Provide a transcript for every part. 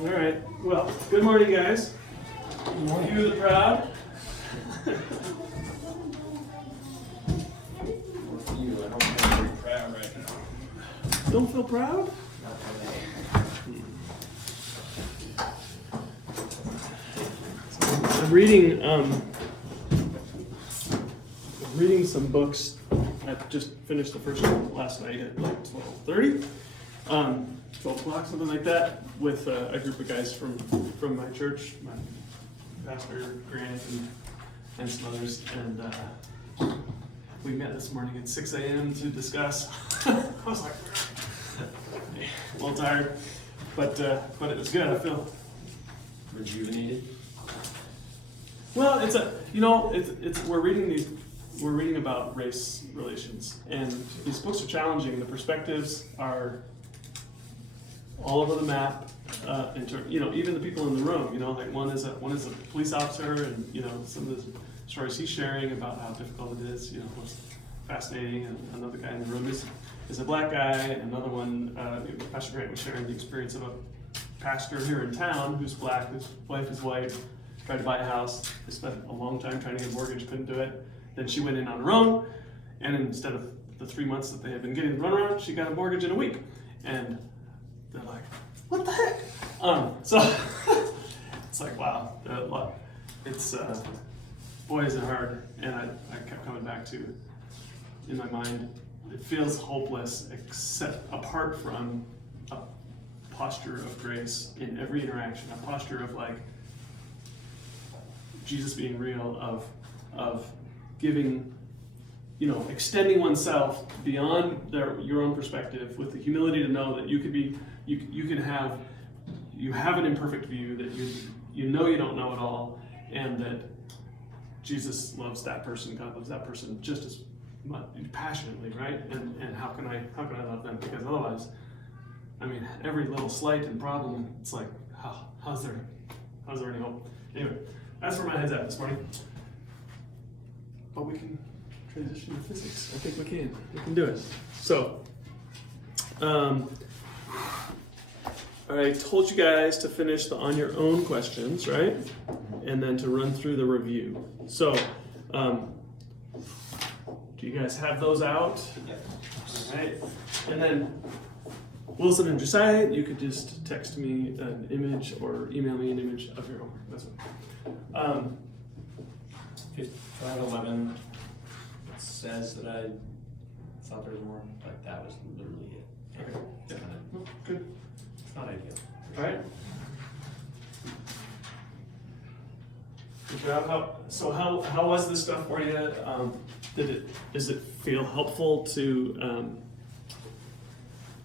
All right. Well, good morning, guys. Good morning. You the proud? You, I don't feel very proud right now. Don't feel proud? Not today. I'm reading some books. I just finished the first one last night at like 12:30, 12 o'clock, something like that, with a group of guys from my church, my pastor Grant and some others, and we met this morning at 6 a.m. to discuss. I was like, a little tired, but it was good. I feel Rejuvenated? well. We're reading about race relations, and these books are challenging. The perspectives are all over the map. Even the people in the room. Like one is a police officer, and some of the stories he's sharing about how difficult it is. Was fascinating. And another guy in the room is a black guy. And another one, Pastor Grant was sharing the experience of a pastor here in town who's black, whose wife is white, tried to buy a house. They spent a long time trying to get a mortgage, couldn't do it. Then she went in on her own, and instead of the 3 months that they had been getting the runaround, she got a mortgage in a week. And they're like, what the heck? So it's like, wow, it's boy, is it hard. And I kept coming back to, in my mind, it feels hopeless except apart from a posture of grace in every interaction, a posture of like Jesus being real, of giving, extending oneself beyond your own perspective, with the humility to know that you have an imperfect view, that you don't know it all, and that Jesus loves that person, God loves that person just as much, passionately, right? And how can I love them? Because otherwise, every little slight and problem, it's like, how's there any hope? Anyway, that's where my head's at this morning. But we can transition to physics. I think we can do it. So, I told you guys to finish the on your own questions, right? And then to run through the review. So, do you guys have those out? Yeah. All right. And then Wilson and Josiah, you could just text me an image or email me an image of your homework. That's fine. 5:11. It says that I thought there was more, but that was literally it. Okay. Yeah. Oh, good. It's not ideal. All right. Good job. How was this stuff for you? Does it feel helpful to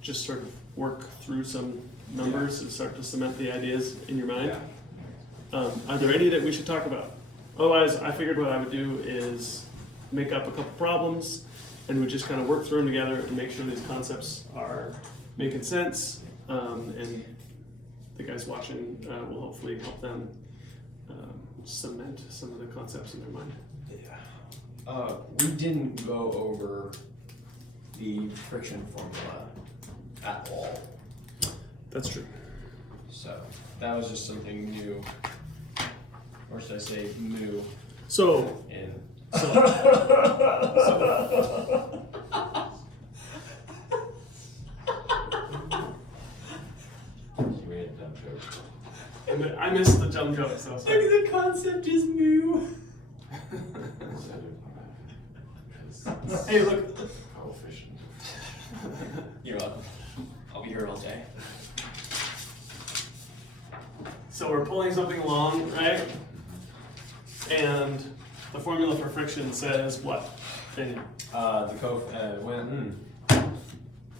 just sort of work through some numbers and start to cement the ideas in your mind? Yeah. Are there any that we should talk about? Otherwise, I figured what I would do is make up a couple problems, and we just kind of work through them together and make sure these concepts are making sense. And the guys watching will hopefully help them cement some of the concepts in their mind. Yeah. We didn't go over the friction formula at all. That's true. So that was just something new. Or should I say moo? So, And you made a dumb joke. I missed the dumb joke, so sorry. The concept is moo. Hey, look. Coefficient. You're welcome. I'll be here all day. So we're pulling something along, right? And the formula for friction says what? Daniel? When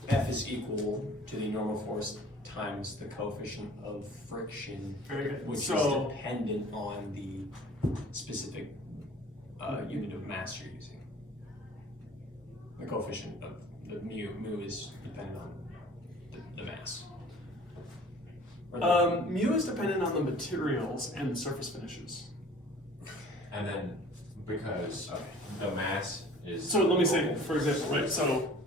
F is equal to the normal force times the coefficient of friction, Very good. which So, is dependent on the specific unit of mass you're using. The coefficient of the mu is dependent on the mass. mu is dependent on the materials and the surface finishes. And then because the mass is. So let me say, for example, right? So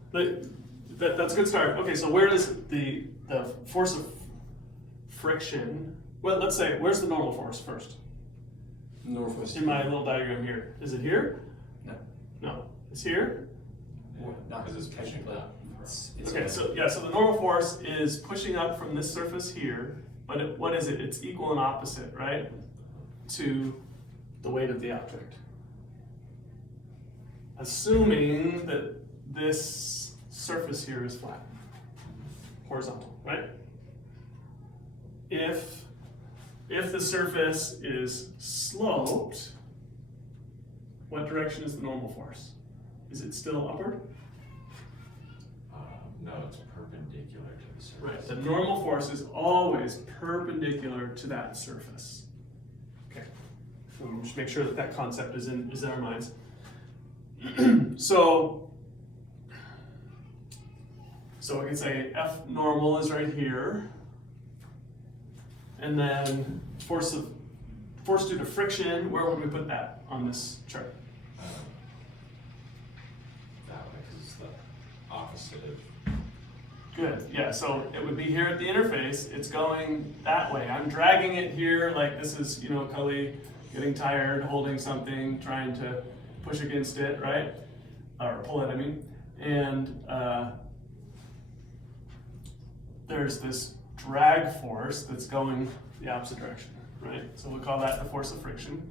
that's a good start. Okay, so where does the force of friction, well, let's say, where's the normal force first? Northwest. In my little diagram here. Is it here? No. No. It's here? Well, not Because it's pushing technically. up. It's Okay, so yeah, so the normal force is pushing up from this surface here, but what is it? It's equal and opposite, right? To the weight of the object. Assuming that this surface here is flat, horizontal, right? If the surface is sloped, what direction is the normal force? Is it still upward? No, it's perpendicular to the surface. Right, the normal force is always perpendicular to that surface. Okay, so just make sure that that concept is in our minds. So we can say F normal is right here, and then force due to friction. Where would we put that on this chart? That way, because it's the opposite of. Good, yeah, so it would be here at the interface, it's going that way. I'm dragging it here, like this is, Cully getting tired, holding something, trying to push against it, right? Or pull it, I mean. And there's this drag force that's going the opposite direction, right? So we'll call that the force of friction.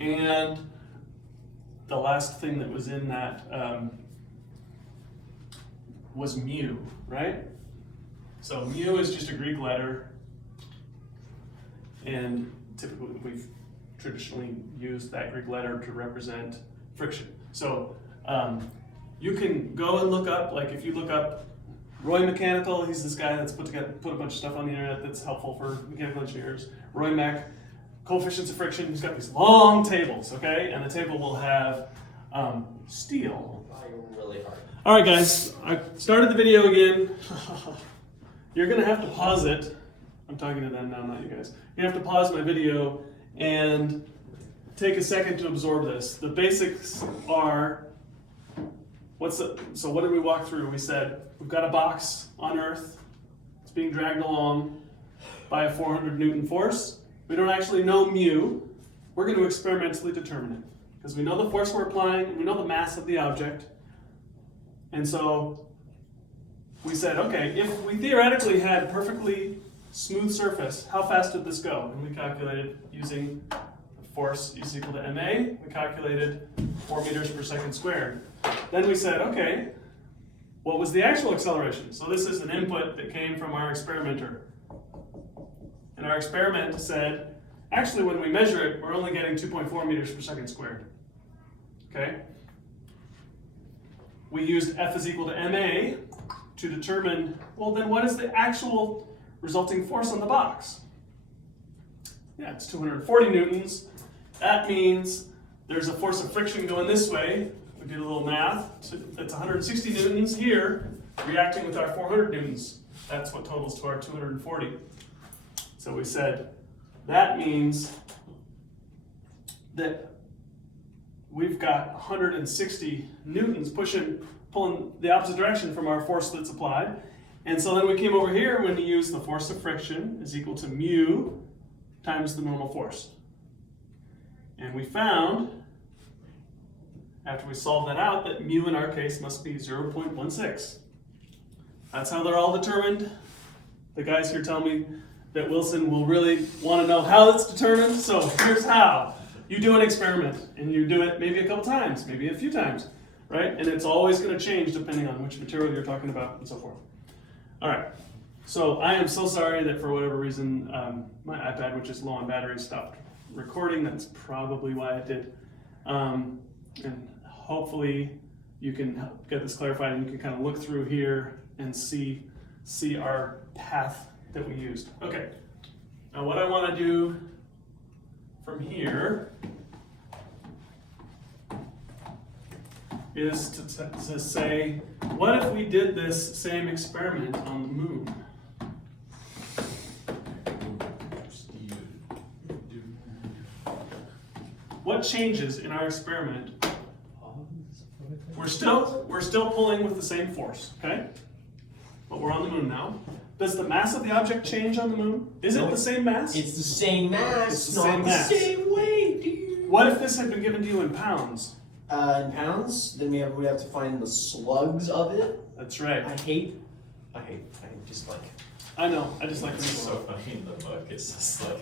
And the last thing that was in that was mu, right? So mu is just a Greek letter, and typically we've traditionally used that Greek letter to represent friction. So you can go and look up, like if you look up Roy Mechanical, he's this guy that's put a bunch of stuff on the internet that's helpful for mechanical engineers. Roy Mech, coefficients of friction, he's got these long tables, okay? And the table will have steel. really hard. All right, guys, I started the video again. You're gonna have to pause it. I'm talking to them now, not you guys. You have to pause my video and take a second to absorb this. The basics are, so what did we walk through? We said, we've got a box on Earth. It's being dragged along by a 400 Newton force. We don't actually know mu. We're gonna experimentally determine it because we know the force we're applying, and we know the mass of the object. And so we said, okay, if we theoretically had a perfectly smooth surface, how fast did this go? And we calculated using force is equal to ma. We calculated 4 meters per second squared. Then we said, okay, what was the actual acceleration? So this is an input that came from our experimenter. And our experiment said, actually when we measure it, we're only getting 2.4 meters per second squared. Okay? We used F is equal to ma to determine, well then what is the actual resulting force on the box? Yeah, it's 240 newtons. That means there's a force of friction going this way. We did a little math. So it's 160 newtons here reacting with our 400 newtons. That's what totals to our 240. So we said that means that we've got 160 newtons pulling the opposite direction from our force that's applied. And so then we came over here when we used the force of friction is equal to mu times the normal force. And we found, after we solved that out, that mu in our case must be 0.16. That's how they're all determined. The guys here tell me that Wilson will really want to know how it's determined, so here's how. You do an experiment, and you do it maybe a couple times, maybe a few times, right? And it's always going to change depending on which material you're talking about and so forth. All right, so I am so sorry that for whatever reason, my iPad, which is low on battery, stopped recording. That's probably why it did. And hopefully you can get this clarified and you can kind of look through here and see our path that we used. Okay, now what I want to do from here is to say, what if we did this same experiment on the moon? What changes in our experiment? We're still pulling with the same force, okay? But we're on the moon now. does the mass of the object change on the moon? Is it No, the same mass? It's the same mass, It's the not same the mass. same weight, dude. What if this had been given to you in pounds? In pounds, then we have to find the slugs of it. That's right. I just like. I know. I just like It's this. so funny in the book, it's just like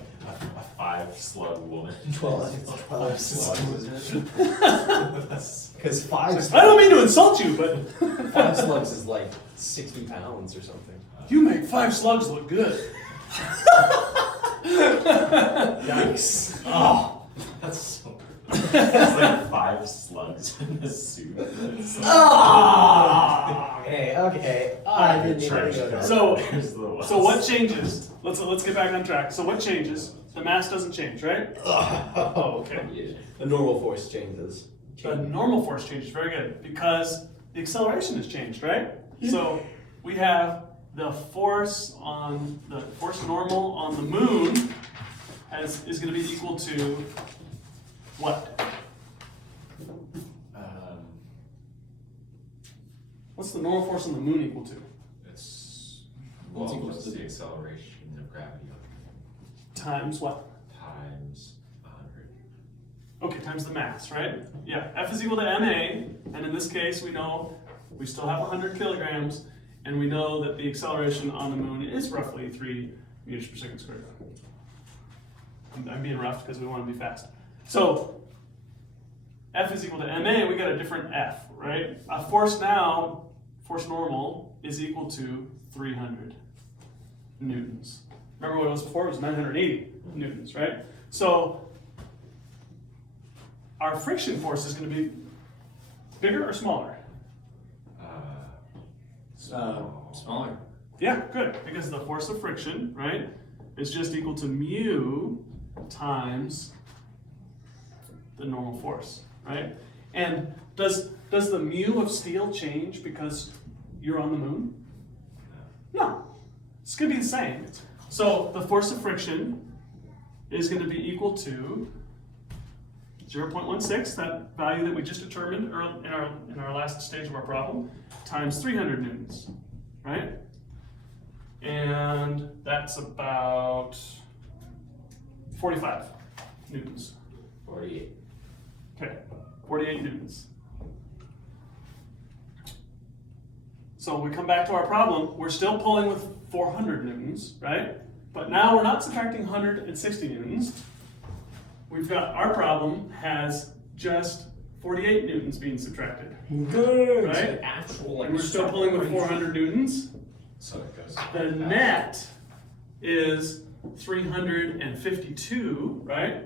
a 5 slug woman. 12 slugs, isn't it? That's- Because 5 I don't mean to insult you, but 5 slugs is like 60 pounds or something. you make 5 slugs look good. Yikes. Oh. That's so It's like 5 slugs in the suit. It's like- Oh. Okay. I didn't even Trench go there. coat. So- There's the ones. So what changes? Let's get back on track. So what changes? The mass doesn't change, right? Oh, Okay. Yeah. The normal force changes. The normal force changes. Very good. Because the acceleration has changed, right? So we have the force normal on the moon is going to be equal to what? What's the normal force on the moon equal to? It's What's well, equal what's to the acceleration of gravity on it? Times what? Times 100. Okay, times the mass, right? Yeah, F is equal to ma, and in this case we know we still have 100 kilograms, and we know that the acceleration on the moon is roughly 3 meters per second squared. I'm being rough because we want to be fast. So F is equal to ma, we got a different F, right? A force now, force normal, is equal to 300 newtons. Remember what it was before? It was 980 newtons, right? So our friction force is going to be bigger or smaller? Smaller. Yeah, good, because the force of friction, right, is just equal to mu times the normal force, right? And does the mu of steel change because you're on the moon? No, it's going to be the same. So the force of friction is going to be equal to 0.16, that value that we just determined in our last stage of our problem, times 300 newtons, right? And that's about 45 newtons. 48. Okay, 48 newtons. So we come back to our problem, we're still pulling with 400 newtons, right? But now we're not subtracting 160 newtons. We've got, our problem has just 48 newtons being subtracted. Good. Right? Actual, like, And we're still pulling with 400 newtons. So it goes. The net is 352, right?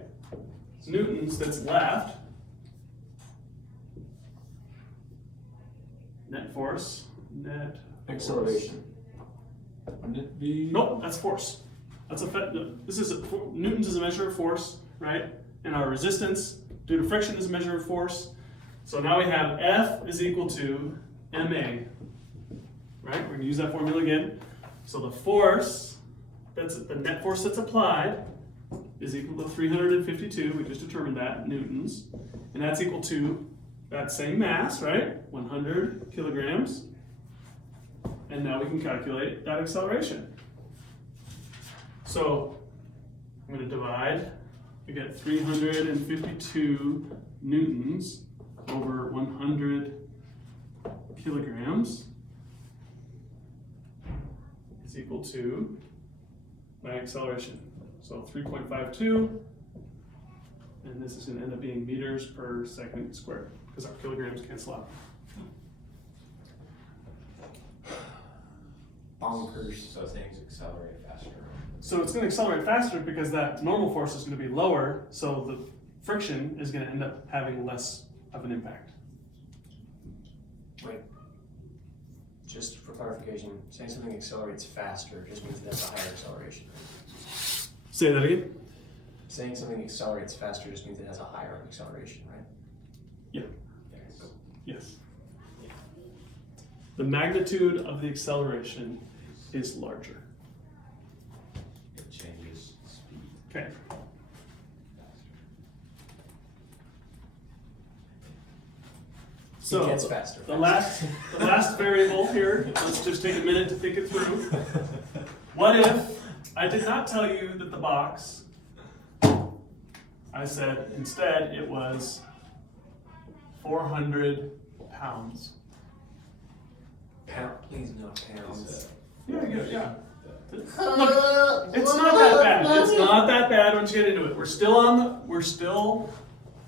Newtons that's left. Net force, net Acceleration. Wouldn't it be? Nope, that's force. That's newtons is a measure of force, right? And our resistance due to friction is a measure of force. So now we have F is equal to ma, right? We're going to use that formula again. So the force, that's the net force that's applied, is equal to 352. We just determined that, newtons. And that's equal to that same mass, right? 100 kilograms. And now we can calculate that acceleration. So I'm going to divide. We get 352 newtons over 100 kilograms is equal to my acceleration. So 3.52, and this is going to end up being meters per second squared because our kilograms cancel out. Bonkers. So things accelerate faster. So it's going to accelerate faster because that normal force is going to be lower, so the friction is going to end up having less of an impact. Wait. Just for clarification, saying something accelerates faster just means that's a higher acceleration. Say that again? Saying something accelerates faster just means it has a higher acceleration, right? Yeah. Yes. Yes. The magnitude of the acceleration is larger. It changes speed Okay. faster. So it gets faster. the last variable here, let's just take a minute to think it through. What if I did not tell you that the box, I said instead it was 400 pounds. Please not pounds. Yeah. Look, it's not that bad. It's not that bad once you get into it. We're still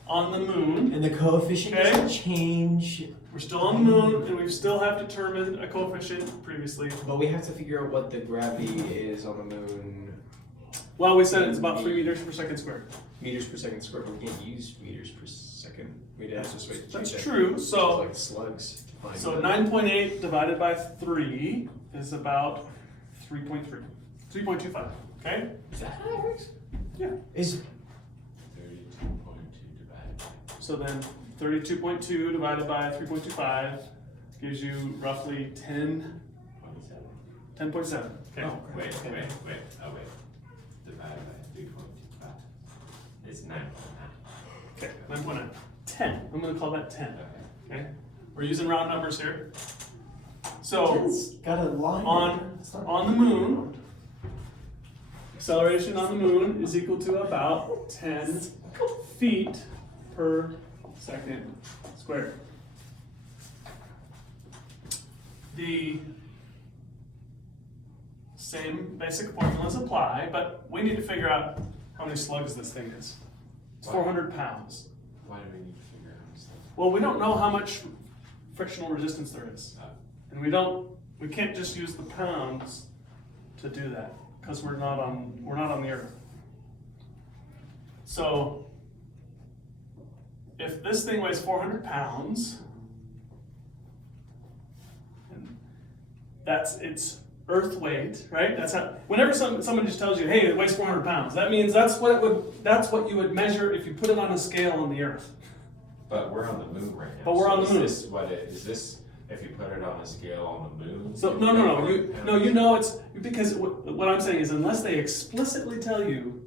on the moon. And the coefficient Okay. doesn't change, We're still on the moon, and we still have determined a coefficient previously. but we have to figure out what the gravity is on the moon. Well, we said it's about 3 meters per second squared. Meters per second squared, but we can't use meters per second. We'd have to switch. That's check. true. It's So like slugs. To find So it. 9.8 divided by 3 is about 3.3. 3.25, okay? Is that how it works? Yeah. Is 32.2 divided by. So then 32.2 divided by 3.25 gives you roughly 10.7. 27. Okay. Oh, wait. Oh, wait. Divided by 3.25. It's 9.9. Okay, 9.9. 10. I'm going to call that 10. Okay. Okay? We're using round numbers here. So Ten's got a line. on- It's not- on the moon, acceleration on the moon is equal to about 10 feet per second squared. The same basic formulas apply, but we need to figure out how many slugs this thing is. It's 400 pounds. Why do we need to figure out stuff? Well, we don't know how much frictional resistance there is. And we can't just use the pounds to do that, because we're not on the earth. So if this thing weighs 400 pounds, and that's its earth weight, right? That's how, whenever someone just tells you, hey, it weighs 400 pounds, that means that's what you would measure if you put it on a scale on the earth. But we're on the moon right now. But we're on the moon. Is this if you put it on a scale on the moon? So no, you know it's because what I'm saying is unless they explicitly tell you,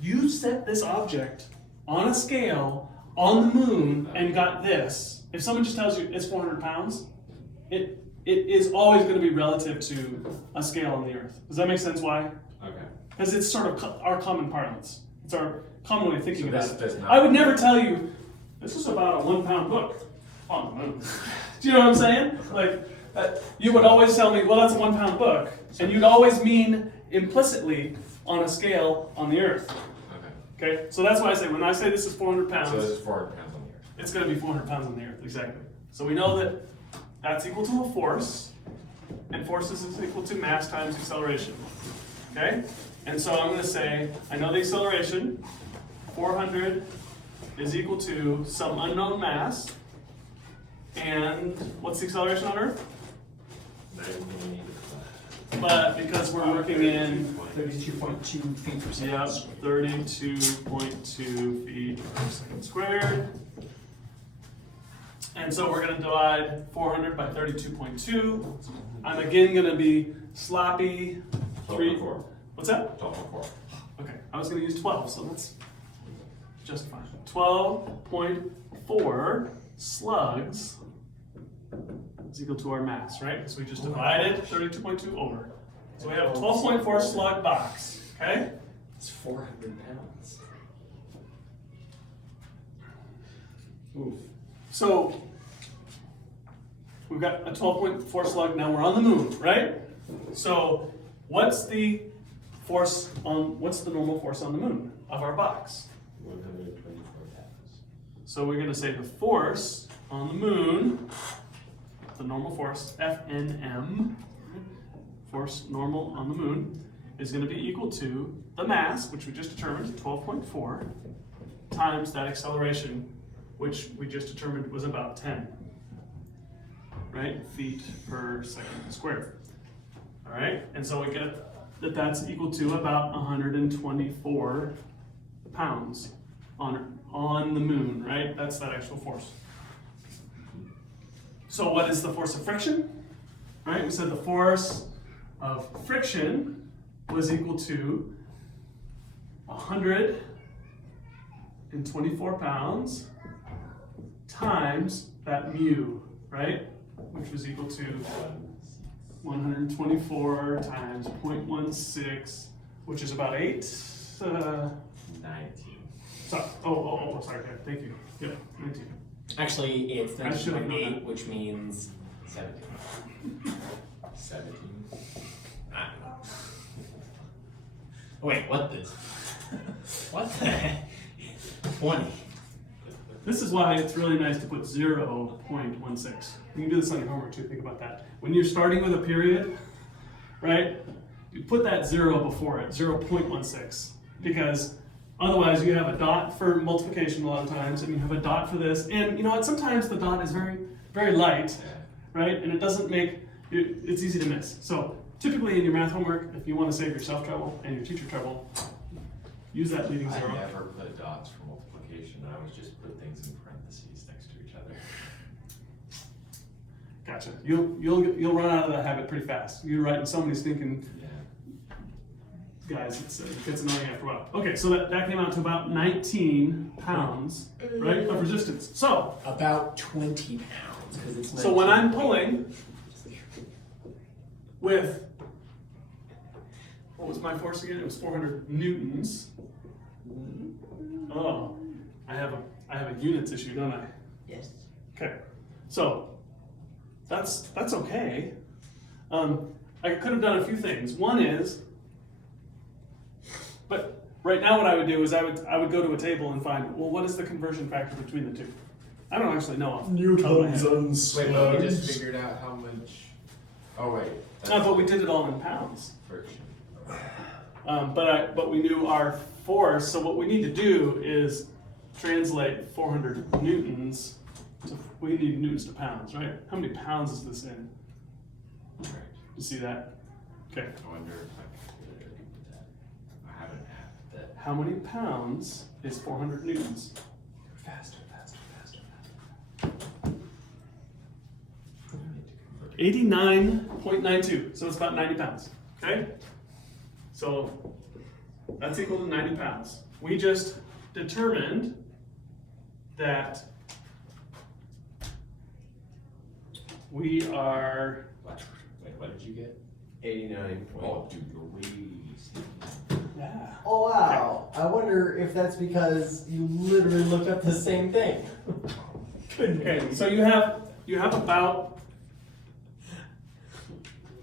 you set this object on a scale on the moon and got this. If someone just tells you it's 400 pounds, it is always going to be relative to a scale on the Earth. Does that make sense? Why? Okay. Because it's sort of our common parlance. It's our common way of thinking So about this it. does not- I would never tell you this is about a 1 pound book on the moon. Do you know what I'm saying? Like, you would always tell me, well, that's a 1 pound book. And you'd always mean implicitly on a scale on the Earth. Okay. Okay? So that's why I say, when I say this is 400 pounds, So this is 400 pounds on the earth. it's going to be 400 pounds on the Earth, exactly. So we know that that's equal to a force, and force is equal to mass times acceleration. Okay? And so I'm going to say, I know the acceleration, 400 is equal to some unknown mass, and what's the acceleration on Earth? But because we're working in 32.2 feet per second. Yep, 32.2 feet per second squared. And so we're going to divide 400 by 32.2. I'm again going to be sloppy. 12.4. What's that? 12.4. Okay, I was going to use 12, so that's just fine. 12.4 slugs is equal to our mass, right? So we just divided 32.2 over. So we have a 12.4 slug box, okay? It's 400 pounds. Oof. So we've got a 12.4 slug, now we're on the moon, right? So what's the normal force on the moon of our box? 124 pounds. So we're gonna say the force on the moon, the normal force, FNM, force normal on the moon, is gonna be equal to the mass, which we just determined, 12.4, times that acceleration, which we just determined was about 10, right? Feet per second squared. All right, and so we get that that's equal to about 124 pounds on the moon, right? That's that actual force. So what is the force of friction? Right, we said the force of friction was equal to 124 pounds times that mu, right? Which was equal to 124 times 0.16, which is about 8. 19. Sorry. Sorry. Okay, thank you. Yep, 19. Actually, it's I should have known 19.8, that. which means 17. 17. I don't know. Wait, what the? What the heck? 20. This is why it's really nice to put 0.16. You can do this on your homework too, think about that. When you're starting with a period, right, you put that 0 before it, 0.16, because otherwise you have a dot for multiplication a lot of times, and you have a dot for this, and you know what, sometimes the dot is very, very light, right, and it doesn't make, it's easy to miss. So typically in your math homework, if you want to save yourself trouble and your teacher trouble, use that leading I 0. never put dots for multiplication. I always just put things in parentheses next to each other. Gotcha. You'll run out of that habit pretty fast. You're writing so many stinking Yeah. guys, it gets annoying after a while. Okay, so that came out to about 19 pounds, right, of resistance. So About 20 pounds, because it's 19. so when I'm pulling with, what was my force again? It was 400 newtons. Oh, I have a units issue, don't I? Yes. Okay, so that's okay. I could have done a few things. One is, but right now what I would do is I would go to a table and find, well, what is the conversion factor between the two? I don't actually know off the top of my head. Wait, but we just figured out how much. Oh wait. But we did it all in pounds. Friction. But we knew our force, so what we need to do is translate 400 newtons to, we need newtons to pounds, right? How many pounds is this in? Right. You see that? Okay. I wonder if I could do that. I have an app that. How many pounds is 400 newtons? Faster. 89.92, so it's about 90 pounds, okay? So that's equal to 90 pounds. We just determined that we are, Wait, what did you get? 89. Oh, dude, you're way yeah. Oh wow! I wonder if that's because you literally looked up the same thing. Okay, so you have about,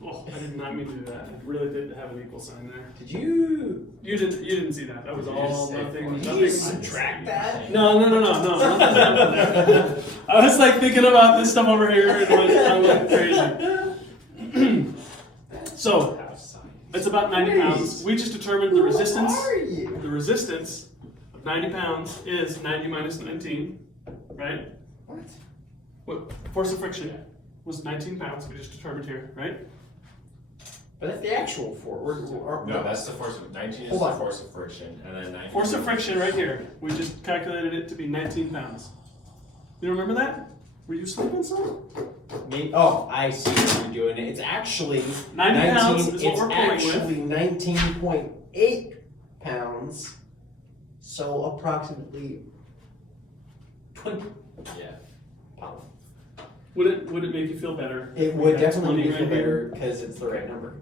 oh, I did not mean to do that. I really did have an equal sign there. Did you? You didn't see that. That was Did you all just say nothing. 400? Did Nothing. you subtract that? No. Nothing happened there. I was like thinking about this stuff over here and I went crazy. So have science. it's about 90 pounds. We just determined the resistance. Who are you? The resistance of 90 pounds is 90 minus 19, right? What? What force of friction was 19 pounds. We just determined here, right? But that's the actual force. No, that's the force of 19 is Hold the on. force of friction, and then 19. Force of friction right here. We just calculated it to be 19 pounds. You remember that? Were you sleeping some? Me? Oh, I see what you're doing. It's actually 90 pounds is what it's we're pulling actually with. 19.8 pounds. So approximately 20 Yeah. pounds. Would it make you feel better? It if we would had definitely 20 make you right here? better because it's the right number.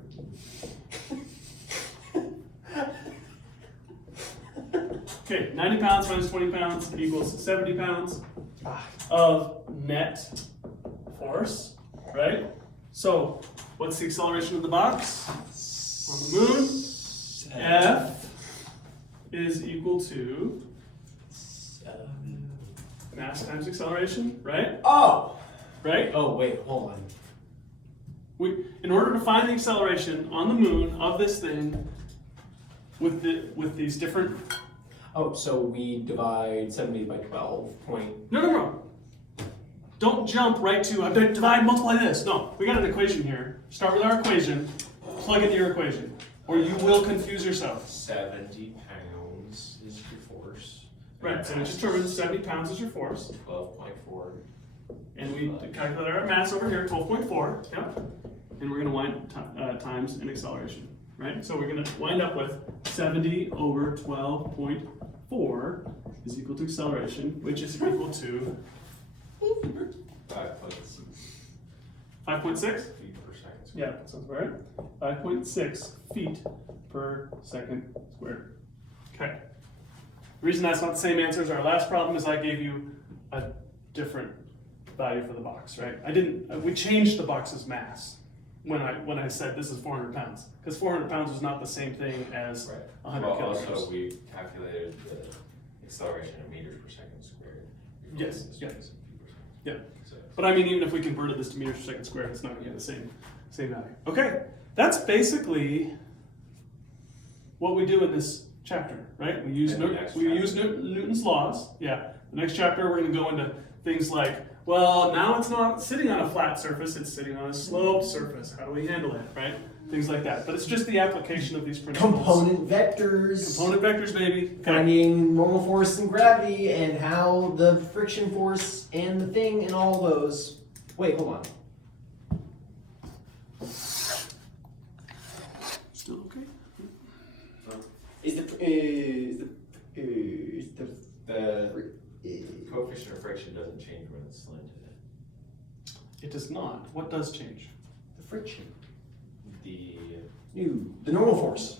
Okay, 90 pounds minus 20 pounds equals 70 pounds Ah, of net force, right? So, what's the acceleration of the box on the moon? F is equal to mass times acceleration, right? Oh! Right? Oh, wait, hold on. In order to find the acceleration on the moon of this thing with these different. Oh, so we divide 70 by 12 point. No. Don't jump right to divide, multiply this. No, we got an equation here. Start with our equation, plug into your equation, or you will confuse yourself. 70 pounds is your force. Right, so we just determined 70 pounds is your force, 12.4. and we calculate our mass over here, 12.4, yep. And we're gonna wind times an acceleration, right? So we're gonna wind up with 70 over 12.4 is equal to acceleration, which is equal to 5.6 5.6. feet per second Yeah, that sounds about right. 5.6 feet per second squared. Okay. The reason that's not the same answer as our last problem is I gave you a different value for the box, right? We changed the box's mass when I said this is 400 pounds, because 400 pounds is not the same thing as 100 Well, kilograms. also, we calculated the acceleration in meters per second squared. Yes, yes. Yeah. So, But I mean, even if we converted this to meters per second squared, it's not going to be the same value. Okay, that's basically what we do in this chapter, right? We use And the next Newton's laws. Yeah. The next chapter, we're going to go into things like, well, now it's not sitting on a flat surface; it's sitting on a sloped surface. How do we handle it, right? Things like that. But it's just the application of these principles. Component vectors. Component vectors, baby. Okay. Finding normal force and gravity and how the friction force and the thing and all those. Wait, hold on. Still okay? the coefficient of friction doesn't change when it's slanted. It does not. What does change? The friction. The The normal force.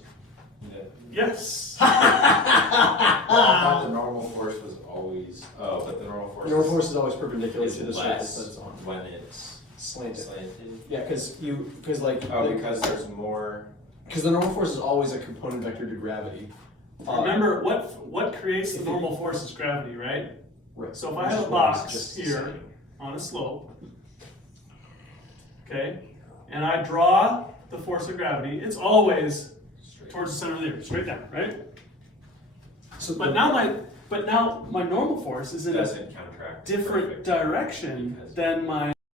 Yes. I thought the normal force was always. Oh, but the normal force. The normal force is always perpendicular is to the surface less that it's on. when it's Slanted. slanted. Yeah, because like Oh, because there's more. because the normal force is always a component vector to gravity. Remember, what creates the normal force is gravity, right? Right. So if I Which have is a why it's box just the here same. on a slope, okay, and I draw the force of gravity, it's always Straight. towards the center of the earth, straight down, right? So But now my normal force is in a Doesn't counteract. different perfect direction because- than my